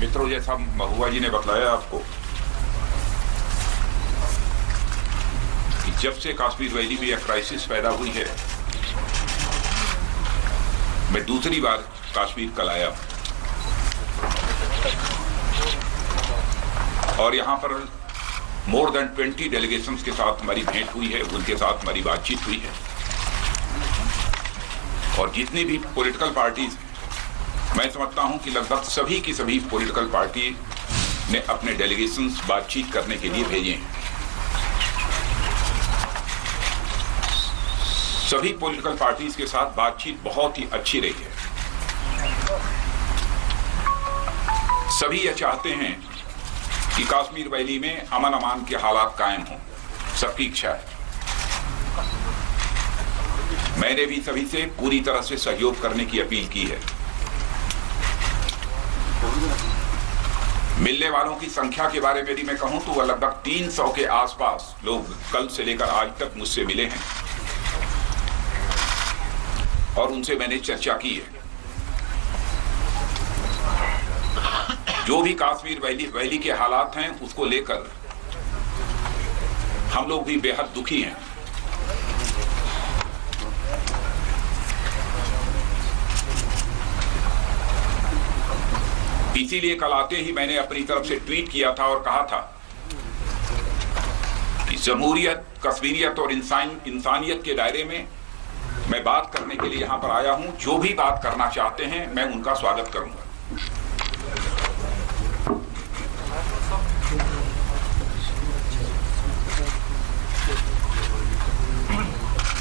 मित्रों, जैसा महुआ जी ने बतलाया आपको कि जब से कश्मीर वैली में यह क्राइसिस पैदा हुई है, मैं दूसरी बार कश्मीर कल आया और यहां पर मोर देन 20 डेलीगेशंस के साथ हमारी भेंट हुई है, उनके साथ हमारी बातचीत हुई है और जितनी भी पॉलिटिकल पार्टीज, मैं समझता हूं कि लगभग सभी की सभी पॉलिटिकल पार्टी ने अपने डेलीगेशंस बातचीत करने के लिए भेजे हैं। सभी पॉलिटिकल पार्टीज के साथ बातचीत बहुत ही अच्छी रही है। सभी ये चाहते हैं कि कश्मीर वैली में अमन अमान के हालात कायम हों, सबकी इच्छा है। मैंने भी सभी से पूरी तरह से सहयोग करने की अपील की है। मिलने वालों की संख्या के बारे में यदि मैं कहूं तो वह लगभग 300 के आसपास लोग कल से लेकर आज तक मुझसे मिले हैं और उनसे मैंने चर्चा की है। जो भी कश्मीर वैली के हालात हैं उसको लेकर हम लोग भी बेहद दुखी हैं। इसीलिए कल आते ही मैंने अपनी तरफ से ट्वीट किया था और कहा था कि जमहूरियत, कश्मीरियत और इंसानियत के दायरे में मैं बात करने के लिए यहां पर आया हूं। जो भी बात करना चाहते हैं मैं उनका स्वागत करूंगा।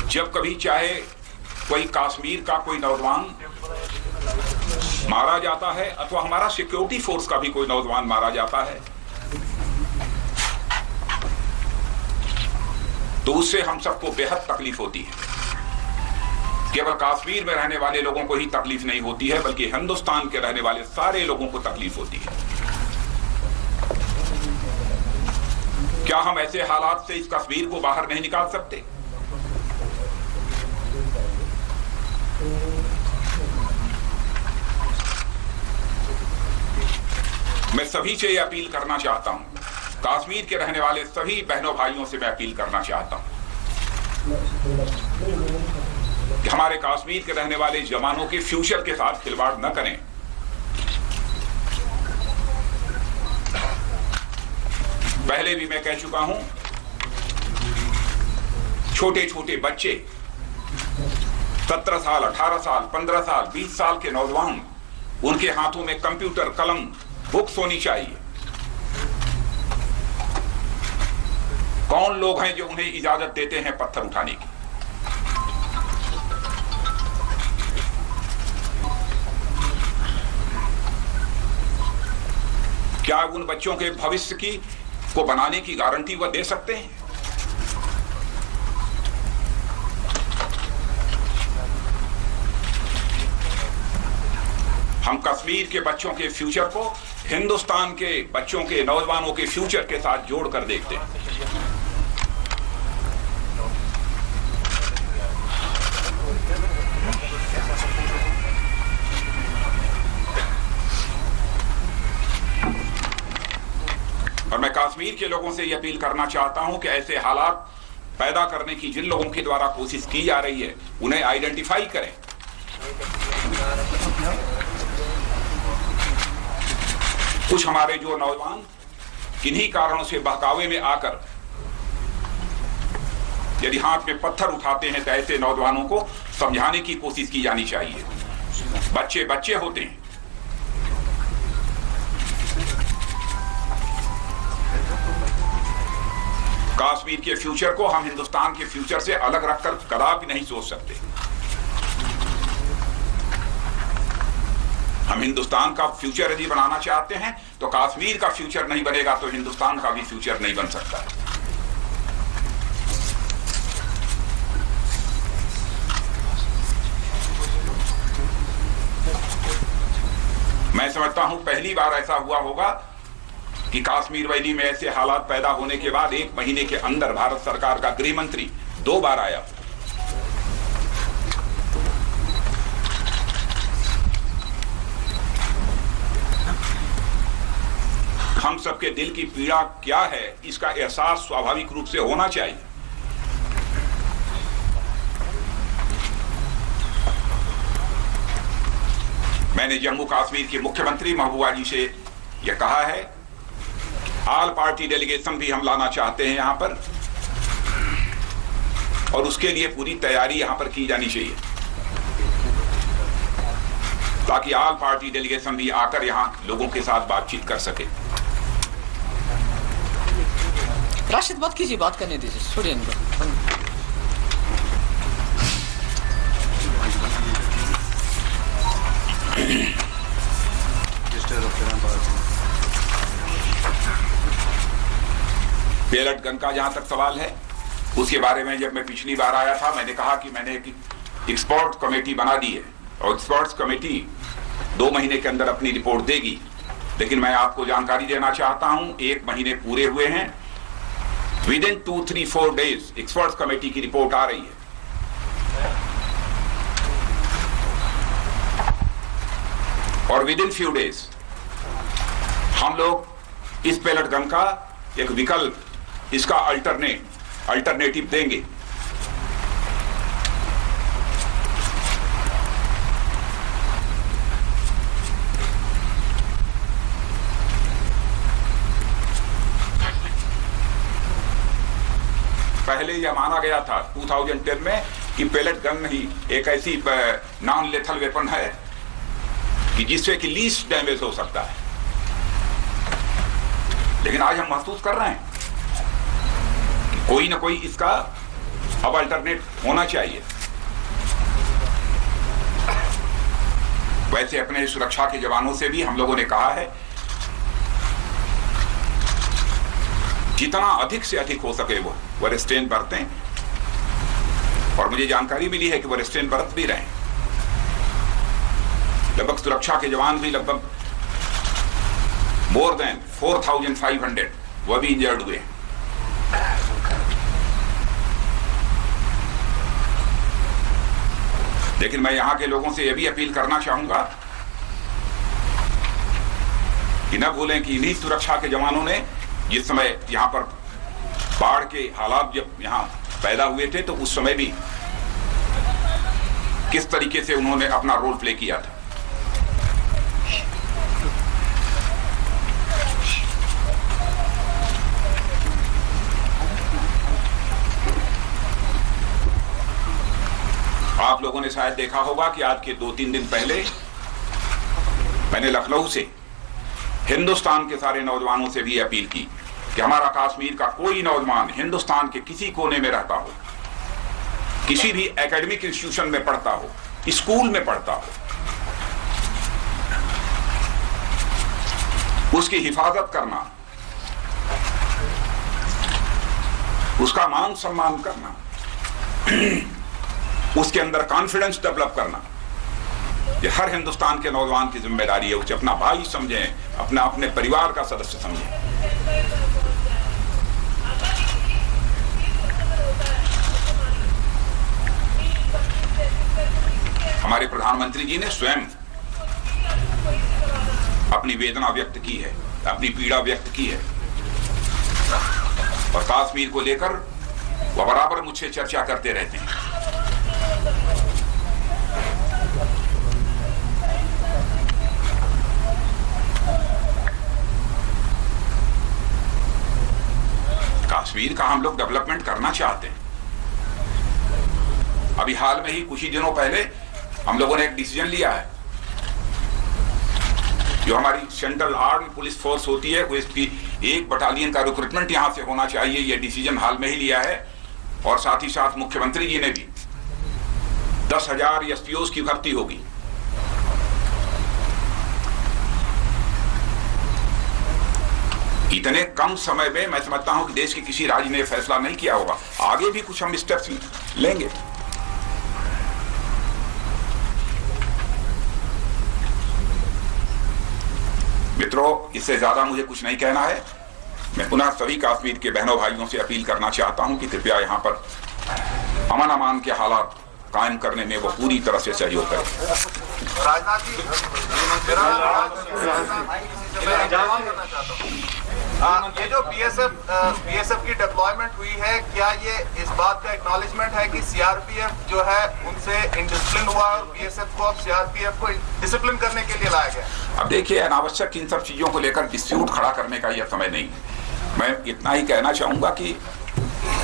जब कभी चाहे कोई कश्मीर का कोई नौजवान मारा जाता है अथवा हमारा सिक्योरिटी फोर्स का भी कोई नौजवान मारा जाता है तो उससे हम सबको बेहद तकलीफ होती है। केवल कश्मीर में रहने वाले लोगों को ही तकलीफ नहीं होती है बल्कि हिंदुस्तान के रहने वाले सारे लोगों को तकलीफ होती है। क्या हम ऐसे हालात से इस कश्मीर को बाहर नहीं निकाल सकते? मैं सभी से यह अपील करना चाहता हूं, कश्मीर के रहने वाले सभी बहनों भाइयों से मैं अपील करना चाहता हूं कि हमारे कश्मीर के रहने वाले जवानों के फ्यूचर के साथ खिलवाड़ न करें। पहले भी मैं कह चुका हूं, छोटे छोटे बच्चे 17 साल, 18 साल, 15 साल, 20 साल के नौजवान, उनके हाथों में कंप्यूटर, कलम, बुक्स होनी चाहिए। कौन लोग हैं जो उन्हें इजाजत देते हैं पत्थर उठाने की? क्या उन बच्चों के भविष्य को बनाने की गारंटी वह दे सकते हैं? हम कश्मीर के बच्चों के फ्यूचर को हिंदुस्तान के बच्चों के, नौजवानों के फ्यूचर के साथ जोड़कर देखते हैं। और मैं कश्मीर के लोगों से यह अपील करना चाहता हूं कि ऐसे हालात पैदा करने की जिन लोगों के द्वारा कोशिश की जा रही है उन्हें आइडेंटिफाई करें। कुछ हमारे जो नौजवान किन्हीं कारणों से बहकावे में आकर यदि हाथ में पत्थर उठाते हैं तो ऐसे नौजवानों को समझाने की कोशिश की जानी चाहिए। बच्चे बच्चे होते हैं। कश्मीर के फ्यूचर को हम हिंदुस्तान के फ्यूचर से अलग रखकर कदापि नहीं सोच सकते। हम हिंदुस्तान का फ्यूचर यदि बनाना चाहते हैं तो कश्मीर का फ्यूचर नहीं बनेगा तो हिंदुस्तान का भी फ्यूचर नहीं बन सकता। मैं समझता हूं पहली बार ऐसा हुआ होगा कि कश्मीर वैली में ऐसे हालात पैदा होने के बाद 1 महीने के अंदर भारत सरकार का गृह मंत्री 2 बार आया। हम सबके दिल की पीड़ा क्या है इसका एहसास स्वाभाविक रूप से होना चाहिए। मैंने जम्मू कश्मीर के मुख्यमंत्री महबूबा जी से यह कहा है, ऑल पार्टी डेलीगेशन भी हम लाना चाहते हैं यहां पर, और उसके लिए पूरी तैयारी यहां पर की जानी चाहिए ताकि ऑल पार्टी डेलीगेशन भी आकर यहां लोगों के साथ बातचीत कर सके। राशिद बात कीजिए, बात करने दीजिए, छोड़िए इनको। पेलट गन का जहां तक सवाल है, उसके बारे में जब मैं पिछली बार आया था मैंने कहा कि मैंने एक एक्सपर्ट कमेटी बना दी है और एक्सपर्ट्स कमेटी 2 महीने के अंदर अपनी रिपोर्ट देगी। लेकिन मैं आपको जानकारी देना चाहता हूं, 1 महीने पूरे हुए हैं, with in 2-3-4 days experts committee की रिपोर्ट आ रही है। और विद इन फ्यू डेज हम लोग इस पेलट गन का एक विकल्प, इसका अल्टरनेटिव देंगे। पहले यह माना गया था 2010 में कि पेलेट गन नहीं एक ऐसी नॉन लेथल वेपन है कि जिससे कि लीस्ट डैमेज हो सकता है, लेकिन आज हम महसूस कर रहे हैं कि कोई ना कोई इसका अब अल्टरनेट होना चाहिए। वैसे अपने सुरक्षा के जवानों से भी हम लोगों ने कहा है जितना अधिक से अधिक हो सके वो रेस्ट्रेंट बरतें, और मुझे जानकारी मिली है कि वो रेस्ट्रेंट बरत भी रहे हैं। लगभग सुरक्षा के जवान भी लगभग मोर देन 4,500 वो भी इंजर्ड हुए। लेकिन मैं यहां के लोगों से यह भी अपील करना चाहूंगा कि न भूलें कि इन्हीं सुरक्षा के जवानों ने जिस समय यहां पर बाढ़ के हालात जब यहां पैदा हुए थे तो उस समय भी किस तरीके से उन्होंने अपना रोल प्ले किया था। आप लोगों ने शायद देखा होगा कि आज के 2-3 दिन पहले मैंने लखनऊ से हिंदुस्तान के सारे नौजवानों से भी अपील की कि हमारा कश्मीर का कोई नौजवान हिंदुस्तान के किसी कोने में रहता हो, किसी भी एकेडमिक इंस्टीट्यूशन में पढ़ता हो, स्कूल में पढ़ता हो, उसकी हिफाजत करना, उसका मान सम्मान करना, उसके अंदर कॉन्फिडेंस डेवलप करना, ये हर हिंदुस्तान के नौजवान की जिम्मेदारी है। उसे अपना भाई समझें, अपने परिवार का सदस्य समझें। हमारे प्रधानमंत्री जी ने स्वयं अपनी वेदना व्यक्त की है, अपनी पीड़ा व्यक्त की है, और कश्मीर को लेकर वह बराबर मुझसे चर्चा करते रहते हैं। कश्मीर का हम लोग डेवलपमेंट करना चाहते हैं। अभी हाल में ही कुछ ही दिनों पहले हम लोगों ने एक डिसीजन लिया है, जो हमारी सेंट्रल आर्म पुलिस फोर्स होती है वो इसकी 1 बटालियन का रिक्रूटमेंट यहां से होना चाहिए। यह डिसीजन हाल में ही लिया है, और साथ ही साथ मुख्यमंत्री जी ने भी 10,000 एसपीओ की भर्ती होगी। इतने कम समय में मैं समझता हूं कि देश के किसी राज्य ने फैसला नहीं किया होगा। आगे भी कुछ हम स्टेप्स लेंगे। मित्रों, इससे ज्यादा मुझे कुछ नहीं कहना है। मैं पुनः सभी कश्मीर के बहनों भाइयों से अपील करना चाहता हूं कि कृपया यहां पर अमन अमान के हालात कायम करने में वो पूरी तरह से सहयोग करें। राजनाथ जी, मेरा मैं जवाब करना चाहता हूँ। ये जो बीएसएफ की डिप्लॉयमेंट हुई है, क्या ये इस बात का एक्नॉलेजमेंट है कि सीआरपीएफ जो है उनसे इंडिसिप्लिन हुआ और बीएसएफ को अब सीआरपीएफ को डिसिप्लिन करने के लिए लाया गया? अब देखिए, अनावश्यक इन सब चीजों को लेकर डिस्प्यूट खड़ा करने का यह समय नहीं। मैं इतना ही कहना चाहूंगा कि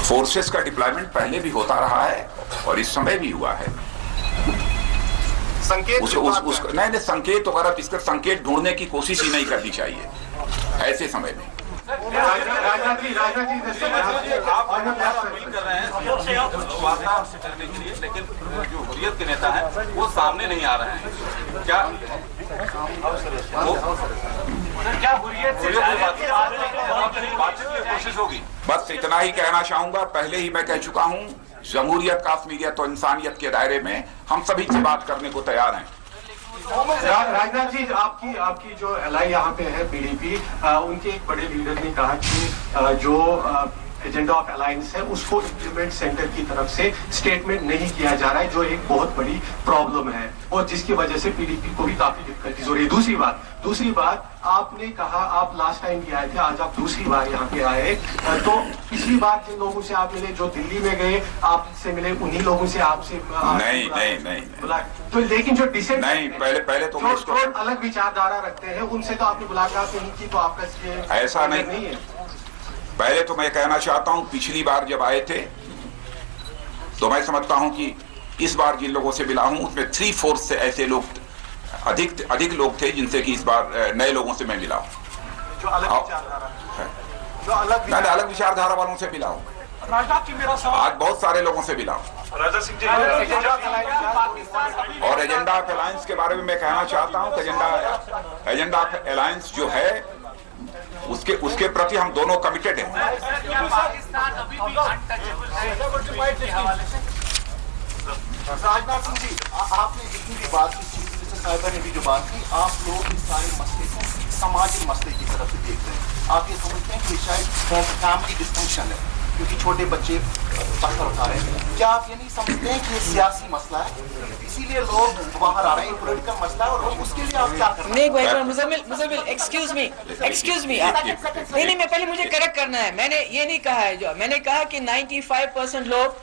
फोर्सेस का डिप्लॉयमेंट पहले भी होता रहा है और इस समय भी हुआ है। संकेत नहीं संकेत वगैरह, इसका संकेत ढूंढने की कोशिश ही नहीं करनी चाहिए ऐसे समय में। राजनाथ जी आप अपील कर रहे हैं वार्ता से करने के लिए, लेकिन जो हुर्रियत के नेता हैं वो सामने नहीं आ रहे हैं। क्या बातचीत की कोशिश होगी? बस इतना ही कहना चाहूंगा। पहले ही मैं कह चुका हूं, जमहूरियत, काश्मीरियत और इंसानियत के दायरे में हम सभी से बात करने को तैयार हैं। राजनाथ जी, आपकी जो एलआई यहाँ पे है पीडीपी, उनके एक बड़े लीडर ने कहा कि जो एजेंडा ऑफ अलायंस है उसको इम्प्लीमेंट सेंटर की तरफ से स्टेटमेंट नहीं किया जा रहा है, जो एक बहुत बड़ी प्रॉब्लम है और जिसकी वजह से पीडीपी को भी काफी दिक्कत हो रही है। दूसरी बात आपने कहा, आप लास्ट टाइम भी आए थे, आज आप दूसरी बार यहाँ पे आए, तो पिछली बार जिन लोगों से आप मिले, जो दिल्ली में गए आपसे मिले, उन्हीं लोगों से आपसे नहीं तो लेकिन जो डिसेंट नहीं, पहले तो जो अलग विचारधारा रखते हैं उनसे तो आपने मुलाकात नहीं की, तो आपका ऐसा नहीं है। पहले तो मैं कहना चाहता हूं, पिछली बार जब आए थे तो मैं समझता हूं कि इस बार जिन लोगों से मिला हूं उसमें 3/4 से ऐसे लोग अधिक लोग थे जिनसे कि इस बार नए लोगों से मैं मिला हूं, जो अलग विचारधारा वालों से मिला हूं। आज बहुत सारे लोगों से मिला हूं। राजा सिंह जी, और एजेंडा ऑफ अलायंस के बारे में मैं कहना चाहता हूं कि एजेंडा ऑफ अलायंस जो है उसके प्रति हम दोनों कमिटेड हैं। राजनाथ सिंह जी, आपने जितनी भी बात की, साहिबा ने भी जो बात की, आप लोग इस सारे मसले को सामाजिक मसले की तरफ से देख रहे हैं। आप ये समझते हैं कि शायद फैमिली डिस्फंक्शन है क्योंकि छोटे बच्चे पत्थर उठा रहे हैं। क्या आप ये नहीं समझते हैं कि ये सियासी मसला है, इसीलिए लोग बाहर आ रहे हैं, पॉलिटिकल मसला है और उसके लिए आप क्या कर रहे हैं? मुजम्मिल, एक्सक्यूज मी, नहीं, मैं पहले मुझे करेक्ट करना है। मैंने ये नहीं कहा है, जो मैंने कहा कि 95% लोग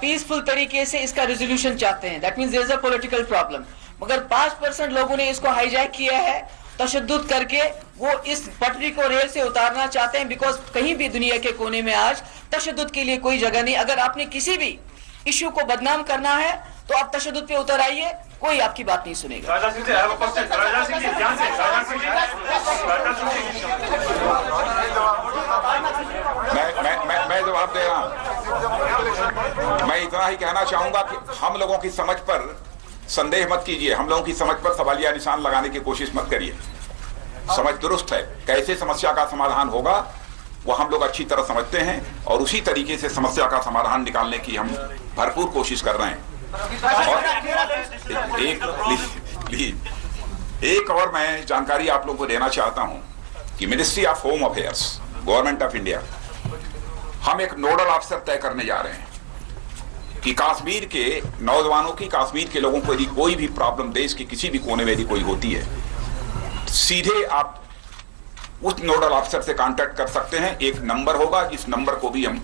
पीसफुल तरीके से इसका रेजोल्यूशन चाहते हैं, that means there is a political problem, मगर 5% लोगों ने इसको हाईजैक किया है, तशद्दुद करके वो इस पटरी को रेल से उतारना चाहते हैं, बिकॉज कहीं भी दुनिया के कोने में आज तशद्दुद के लिए कोई जगह नहीं। अगर आपने किसी भी इश्यू को बदनाम करना है तो आप तशद्दुद पे उतर आइए, कोई आपकी बात नहीं सुनेगा। राजा सिंह जी, राजा सिंह जी, ध्यान से, राजा सिंह जी, मैं जवाब दे रहा हूं। मैं इतना ही कहना चाहूंगा कि हम लोगों की समझ पर संदेह मत कीजिए, हम लोगों की समझ पर सवालिया निशान लगाने की कोशिश मत करिए। समझ दुरुस्त है, कैसे समस्या का समाधान होगा वो हम लोग अच्छी तरह समझते हैं और उसी तरीके से समस्या का समाधान निकालने की हम भरपूर कोशिश कर रहे हैं। और एक और मैं जानकारी आप लोगों को देना चाहता हूं कि ministry of home affairs, government of India, हम एक नोडल ऑफिसर तय करने जा रहे हैं कि कश्मीर के नौजवानों की, कश्मीर के लोगों को यदि कोई भी प्रॉब्लम देश के किसी भी कोने में यदि कोई होती है, सीधे आप उस नोडल ऑफिसर से कांटेक्ट कर सकते हैं। एक नंबर होगा, जिस नंबर को भी हम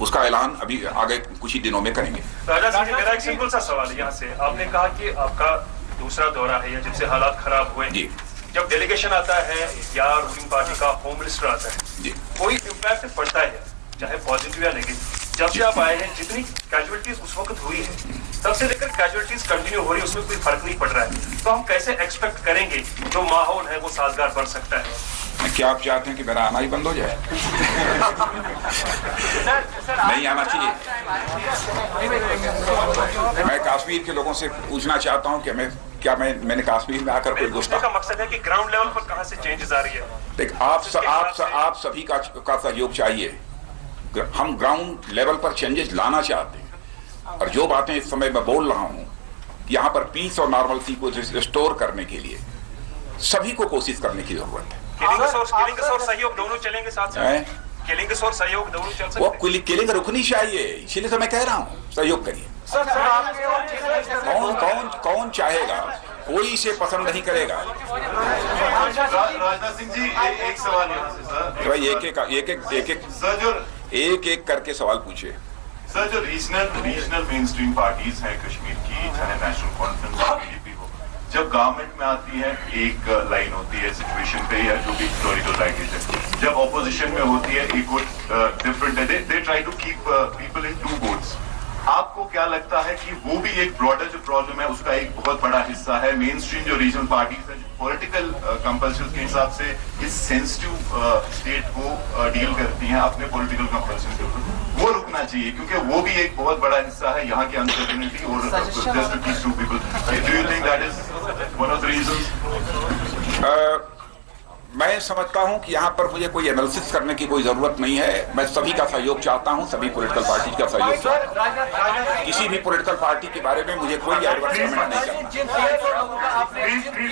उसका ऐलान अभी आगे कुछ ही दिनों में करेंगे। राजा सिंह जी, मेरा एक सिंपल सा सवाल है यहाँ से। आपने कहा कि आपका दूसरा दौरा है या जिनसे हालात खराब हुए जी, जब डेलीगेशन आता है या रूलिंग पार्टी का होम मिनिस्टर आता है जी, कोई इम्पैक्ट पड़ता है चाहे पॉजिटिव या नेगेटिव। जब से आप आए हैं जितनी कैजुअलिटीज उस वक्त हुई है तब से लेकर कैजुअलिटीज कंटिन्यू हो रही है, उसमें कोई फर्क नहीं पड़ रहा है, तो हम कैसे एक्सपेक्ट करेंगे जो माहौल है वो साजगार बन सकता है? क्या आप चाहते हैं कि मेरा आना ही बंद हो जाए? नहीं आना चाहिए। मैं कश्मीर के लोगों से पूछना चाहता हूं कि मैंने कश्मीर में आकर कोई गुस्सा का मकसद है कि ग्राउंड लेवल पर कहां से चेंजेस आ रही है। देख, आप सभी का सहयोग चाहिए। हम ग्राउंड लेवल पर चेंजेस लाना चाहते हैं और जो बातें इस समय मैं बोल रहा हूं, यहाँ पर पीस और नॉर्मलसी को रिस्टोर करने के लिए सभी को कोशिश करने की जरूरत है। किलिंग और सहयोग दोनों चलेंगे साथ साथ। किलिंग और सहयोग दोनों चल सकते हैं। वो किलिंग रुकनी चाहिए, इसीलिए तो मैं कह रहा हूँ सहयोग करिए। कौन चाहेगा? कोई इसे पसंद नहीं करेगा। राजनाथ सिंह जी, एक सवाल यहाँ से सर। भाई एक एक करके सवाल पूछिए। सर, जो रीजनल मेन स्ट्रीम पार्टीज हैं कश्मीर की, चाहे नेशनल कॉन्फ्रेंस हो, बीजेपी हो, जब गवर्नमेंट में आती है एक लाइन होती है सिचुएशन पे या जो भी हिस्टोरिकल बैगेज है, जब ऑपोजिशन में होती है एक और डिफरेंट है, they try to keep people in two boats. आपको क्या लगता है कि वो भी एक ब्रॉडर जो प्रॉब्लम है उसका एक बहुत बड़ा हिस्सा है? मेन स्ट्रीम जो रीजनल पार्टीज है पॉलिटिकल कंपल्शन के हिसाब से इस सेंसिटिव स्टेट को डील करती हैं अपने पॉलिटिकल कंपल्शन के ऊपर, वो रुकना चाहिए, क्योंकि वो भी एक बहुत बड़ा हिस्सा है यहाँ की अनसर्टेनिटी और just to keep to people. Do you think that is one of the reasons? मैं समझता हूं कि यहाँ पर मुझे कोई एनालिसिस करने की कोई जरूरत नहीं है। मैं सभी का सहयोग चाहता हूं, सभी पॉलिटिकल पार्टी का सहयोग चाहता हूं। किसी भी पॉलिटिकल पार्टी के बारे में मुझे कोई एडवर्टाइजमेंट नहीं करना।